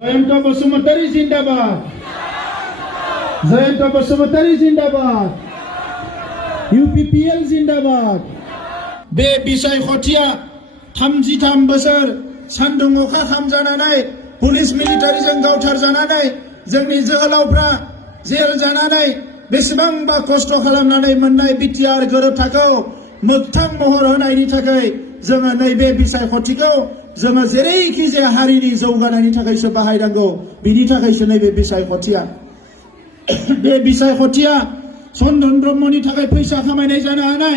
जयंत बसुमतारी जिंदाबाद जयंत बसुमतारी जिंदाबाद UPPL जिंदाबाद बे बिसायख'थिया 33 बोसोर सान्दुं अखा खामजानानै पुलिस मिलिटारिजों गावथारजानानै जोंनि जोहोलावफ्रा जेल जानानै बेसेबांबा खस्थ' खालामनानै मोननाय बिटिआर गोरोबथाखौ मोगथां महर होनायनि थाखाय जोङो नैबे बिसायख'थिखौ जोङो जेरैखि जाया हारिनि जौगानायनि थाखायसो बाहायनांगौ बिनि थाखायसो नैबे बिसायख'थिया बे बिसायख'थिया चन्दन ब्रह्मनि थाखाय फैसा खामायनाय जानो हानाय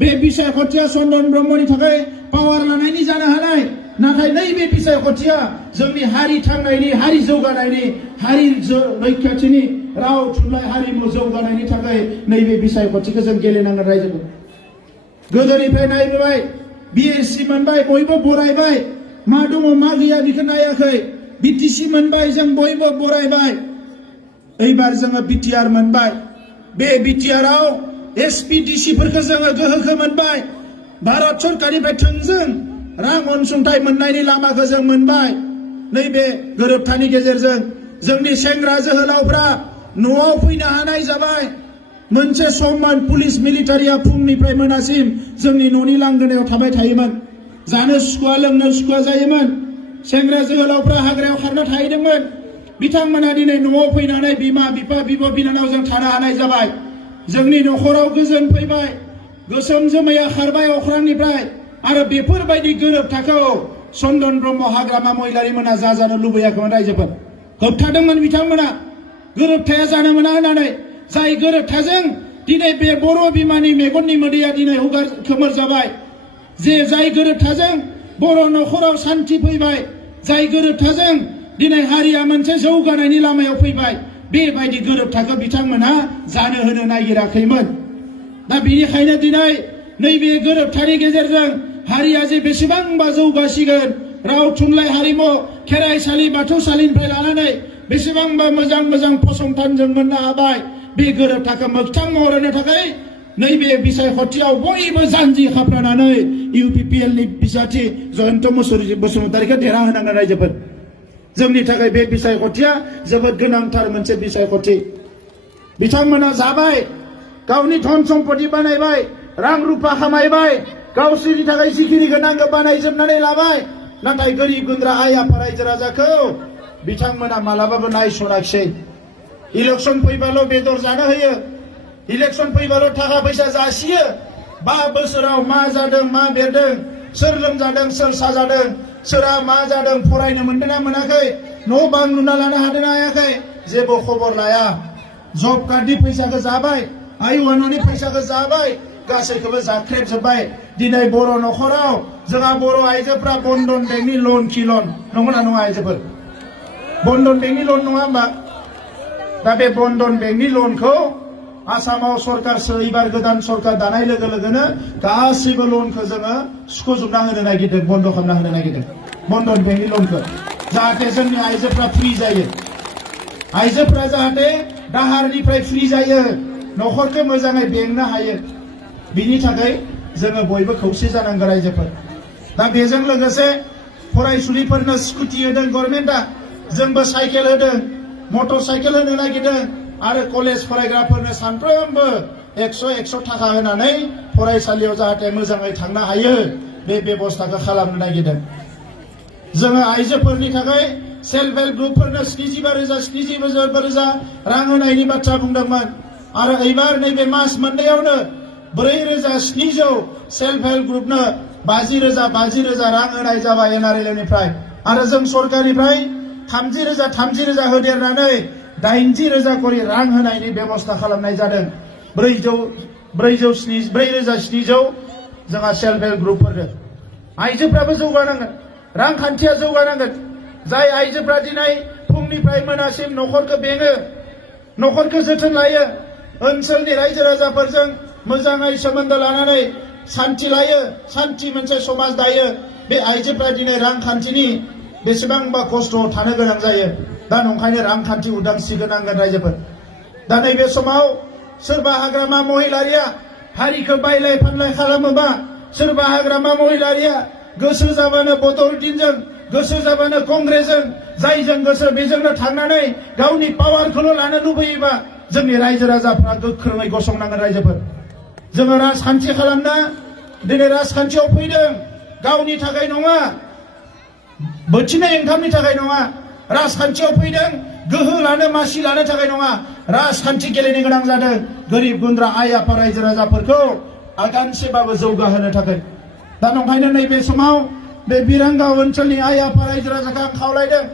बे बिसायख'थिया चन्दन ब्रह्मनि थाखाय पावार लानायनि जानो हानाय नाथाय नैबे बिसायख'थिया जोंनि हारि थांनायनि हारि जौगानायनि हारि रैखाथिनि राव थुनलाइ हारिमु जौगानायनि थाखाय नैबे बिसायख'थिखौ जों गेलेनांगोन रायजोखौ गोदोनिफ्राय नायबोबाय BSc मोनबाय बयबो बरायबाय मा दङ मा गैया बेखौ नायाखै BTC मोनबाय जों बयबो बरायबाय एबार जोङो BTR मोनबाय बे BTR आव SPDC फोरखौ जोङो गोहोखौ मोनबाय भारत सरकारनिफ्राय थोंजों रां अनसुंथाइ मोननायनि लामाखौ जों मोनबाय नैबे गोरोबथानि गेजेरजों जोंनि सेंग्रा जोहोलावफ्रा न'आव फैनो हानाय जाबाय मोनसे सममोन पुलिस मिलिटारिया फुंनिफ्राय मोनासिम जोंनि न'नि लांगोनायाव थाबाय थायोमोन जानो सुखुवा लोंनो सुखुवा जायोमोन सेंग्रा जोहोलावफ्रा हाग्रायाव खारना थाहैदोंमोन बिथांमोना दिनै न'आव फैनानै बिमा बिफा बिब' बिनानावजों थानो हानाय जाबाय जोंनि न'खराव गोजोन फैबाय गोसोम जोमैया खारबाय अख्रांनिफ्राय आरो बेफोरबायदि गोरोबथाखौ चन्दन ब्रह्म हाग्रामा महिलारिमोना जानो लुबैयाखैमोन रायजोफोर होबथादोंमोन बिथांमोना गोरोबथाया जानो मोना होननानै जाय गोरोबथाजों दिनै बे बर' बिमानि मेगननि मोदैया दिनै हुगार खोमोर जाबाय जे जाय गोरोबथाजों बर' न'खराव शान्ति फैबाय जाय गोरोबथाजों दिनै हारिया मोनसे जौगानायनि लामायाव फैबाय बेबायदि गोरोबथाखौ बिथांमोनहा जानो होनो नागिराखैमोन दा बेनिखायनो दिनै नैबे गोरोबथानि गेजेरजों हारिया जे बेसेबांबा जौगासिगोन राव थुनलाइ हारिमु खेराइसालि बाथौसालिनिफ्राय लानानै बेसेबांबा मोजां मोजां फसंथान जों मोननो हाबाय बे गोरोबथाखौ मोगथां महर होनो थाखाय नैबे बिसायख'थियाव बयबो जानजि खाफ्रानानै UPPL नि बिसाथि जयंत बसुमतारीखौ देरहाहोनांगोन रायजोफोर जोंनि थाखाय बे बिसायख'थिया जोबोद गोनांथार मोनसे बिसायख'थि बिथांमोना जाबाय गावनि धन सम्पति बानायबाय रां रुपा खामायबाय गावसोरनि थाखाय जिखिनिखौ नांगौ बानायजोबनानै लाबाय नाथाय गोरिब गुन्द्रा आइ आफा रायजो राजाखौ बिथांमोना मालाबाबो नायसनाखिसै इलेक्शन फैबाल' बेदर जानो होयो इलेक्शन फैबाल' थाखा फैसा जासियो 5 बोसोराव मा जादों मा बेरदों सोर लोमजादों सोर साजादों सोरहा मा जादों फरायनो मोनदोंना मोनाखै न' बां लुना लानो हादोंना हायाखै जेबो खबर लाया जब कार्डनि फैसाखौ जाबाय आयुवाननि फैसाखौ जाबाय गासैखौबो जाख्रेबजोब्बाय दिनै बर' न'खराव जोंहा बर' आइजोफ्रा बन्धन बेंकनि लन कि लन नंगौना नङा आइजोफोर बन्धन बेंकनि लन नङा होमबा दा बे बन्धन बेंकनि लनखौ आसामाव सरकार एबार गोदान सरकार दानाय लोगो लोगोनो गासैबो लनखौ जोङो सुख'जोबना होनो नागिरदों बन्द खालामना होनो नागिरदों बन्धन बेंकनि लनखौ जाहाथे जोंनि आइजोफ्रा फ्रि जायो आइजोफ्रा जाहाथे दाहारनिफ्राय फ्रि जायो न'खरखौ मोजाङै बेंनो हायो बिनि थाखाय जोङो बयबो खौसे जानांगौ रायजोफोर दा बेजों लोगोसे फरायसुलिफोरनो स्कुटि होदों गभर्नमेन्टआ जोंबो साइकेल होदों मटर साइकेल होनो नागिरदों आरो कलेज फरायग्राफोरनो सानफ्रोमबो 100 थाखा होनानै फरायसालियाव जाहाथे मोजाङै थांनो हायो बे बेबस्थाखौ खालामनो नागिरदों जोङो आइजोफोरनि थाखाय सेल्फ हेल्प ग्रुपफोरनो 75,000 रां होनायनि बाथ्रा बुंदोंमोन आरो एबार नैबे मास मोननैयावनो 4,700 सेल्फ हेल्प ग्रुपनो 50,000 रां होनाय जाबाय NRLनिफ्राय आरो जों सरकारनिफ्राय 30,000 होदेरनानै 80,000 करि रां होनायनि बेबस्था खालामनाय जादों 4,700 जोंहा सेल्फ हेल्प ग्रुपफोरनो आइजोफ्राबो जौगानांगोन रांखान्थिया जौगानांगोन जाय आइजोफ्रा दिनै फुंनिफ्राय मोनासिम न'खरखौ बेङो न'खरखौ जोथोन लायो ओनसोलनि रायजो राजाफोरजों मोजाङै सोमोन्दो लानानै शान्ति लायो शान्ति मोनसे समाज दायो बे आइजोफ्रा दिनै रांखान्थिनि बेसेबांबा खस्थ'आव थानो गोनां जायो दा नंखायनो रांखान्थि उदांस्रि गोनांगोन रायजोफोर दा नैबे समाव सोरबा हाग्रामा महिलारिया हारिखौ बायलाय फानलाय खालामोबा सोरबा हाग्रामा महिलारिया गोसो जाबानो बदरुद्दिनजों गोसो जाबानो कंग्रेसजों जायजों गोसो बेजोंनो थांनानै गावनि पावारखौल' लानो लुबैयोबा जोंनि रायजो राजाफ्रा गोख्रोङै गसंनांगोन रायजोफोर। जोङो राजखान्थि खालामनो दिनै राजखान्थियाव फैदों, गावनि थाखाय नङा, बोथिनै ओंखामनि थाखाय नङा। राजखान्थियाव फैदों गोहो लानो मासि लानो थाखाय नङा, राजखान्थि गेलेनो गोनां जादों गोरिब गुन्द्रा आइ आफा रायजो राजाफोरखौ आगानसेबाबो जौगाहोनो थाखाय। दा नंखायनो नैबे समाव बे बिरांगाव ओनसोलनि आइ आफा रायजो राजाखौ आं खावलायदों,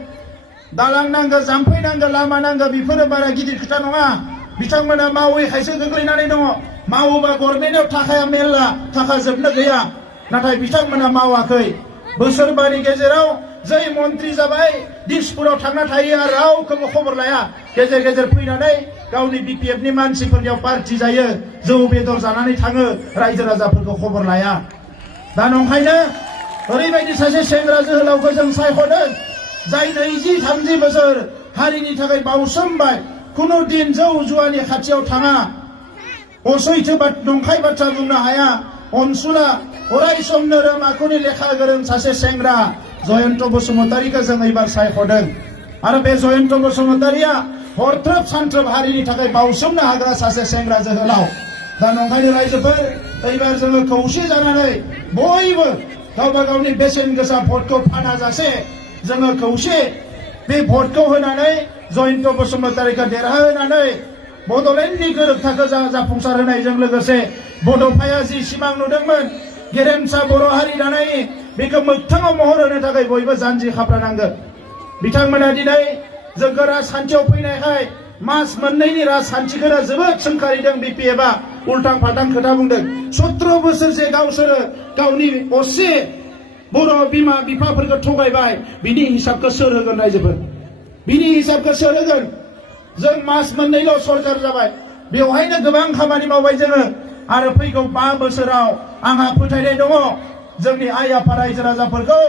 दालां नांगौ, जाम्फै नांगौ, लामा नांगौ, बेफोरो बारा गिदिर खोथा नङा। बिथांमोना मावैखायसो गोग्लैनानै दङ। मावोबा गभर्नमेन्टआव थाखाया मेरला, थाखा जोबनो गैया, नाथाय बिथांमोना मावाखै। बोसोरबानि गेजेराव जै मन्त्रि जाबाय दिसपुराव थांना थायो आरो रावखौबो खबर लाया, गेजेर गेजेर फैनानै गावनि बिपिएफनि मानसिफोरनियाव पार्टि जायो, जौ बेदर जानानै थाङो, रायजो राजाफोरखौ खबर लाया। दा नंखायनो ओरैबायदि सासे सेंग्रा जोहोलावखौ जों सायख'दों जाय 20-30 बोसोर हारिनि थाखाय बाउसोमबाय, खुनु दिन जौ जुवानि खाथियाव थाङा, असैथो नंखाय बाथ्रा बुंनो हाया, अनसुला, अराय सम नोरोम आखुनि लेखा गोरों सासे सेंग्रा जयन्त बसुमतारीखौ जों एबार सायख'दों। आरो बे जयन्त बसुमतारीया हरथ्रोब सानथ्रोब हारिनि थाखाय बाउसोमनो हाग्रा सासे सेंग्रा जोहोलाव। दा नंखायनो रायजोफोर एबार जोङो खौसे जानानै बयबो गावबा गावनि बेसेन गोसा भटखौ फानाजासे जोङो खौसे बे भटखौ होनानै जयन्त बसुमतारीखौ देरहाहोनानै बड'लेण्डनि गोरोबथाखौ जाफुंसार होनायजों लोगोसे बड'फाया जि सिमां नुदोंमोन गेरेमसा बर' हारि दानायनि, बेखौ मोगथाङाव महर होनो थाखाय बयबो जानजि खाफ्रानांगोन। बिथांमोना दिनै जोंखौ राजखान्थियाव फैनायखाय मास मोननैनि राजखान्थिखौनो जोबोद सोंखारिदों बिपिएफआ, उल्टां फाल्टां खोथा बुंदों। 17 बोसोरसे गावसोरो गावनि असे बर' बिमा बिफाफोरखौ थगायबाय, बिनि हिसाबखौ सोर होगोन रायजोफोर? बिनि हिसाबखौ सोर होगोन? जों मास मोननैल' सरकार जाबाय, बेवहायनो गोबां खामानि मावबाय जोङो। आरो फैगौ 5 बोसोराव आंहा फोथायनाय दङ जोंनि आइ आफा रायजो राजाफोरखौ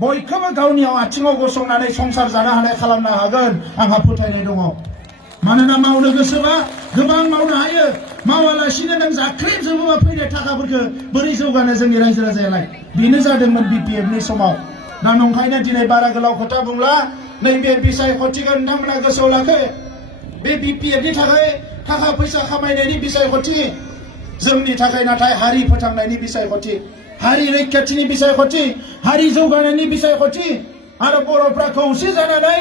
बयखौबो गावनियाव आथिङाव गसंनानै संसार जानो हानाय खालामनो हागोन, आंहा फोथायनाय दङ। मानोना मावनो गोसोबा गोबां मावनो हायो, मावालासिनो नों जाख्रेबजोबोबा फैनाय थाखाफोरखौ बोरै जौगानो जोंनि रायजो राजायालाय? बेनो जादोंमोन बिपिएफनि समाव। दा नंखायनो दिनै बारा गोलाव खोथा बुंला, नैबे बिसायख'थिखौ नोंथांमोना गोसोआव लाखो। बे बिपिएफनि थाखाय थाखा फैसा खामायनायनि बिसायख'थि, जोंनि थाखाय नाथाय हारि फोथांनायनि बिसायख'थि, हारि रैखाथिनि बिसायख'थि, हारि जौगानायनि बिसायख'थि। आरो बर'फ्रा खौसे जानानै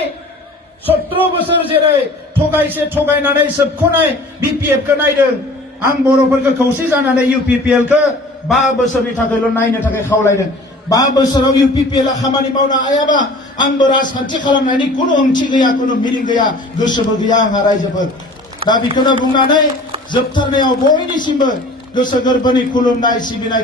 17 बोसोर जेरै थगायसे थगायनानै सोबख'नाय बिपिएफखौ नायदों, आं बर'फोरखौ खौसे जानानै इउपिपिएलखौ 5 बोसोरनि थाखायल' नायनो थाखाय खावलायदों। 5 बोसोराव इउपिपिएलआ खामानि मावनो हायाबा आंबो राजखान्थि खालामनायनि खुनु ओंथि गैया, खुनु मिनिं गैया, गोसोबो गैया आंहा रायजोफोर। दा बेखौनो बुंनानै जोबथारनायाव बयनिसिमबो गोसो गोरबोनि खुलुमनाय सिबिनाय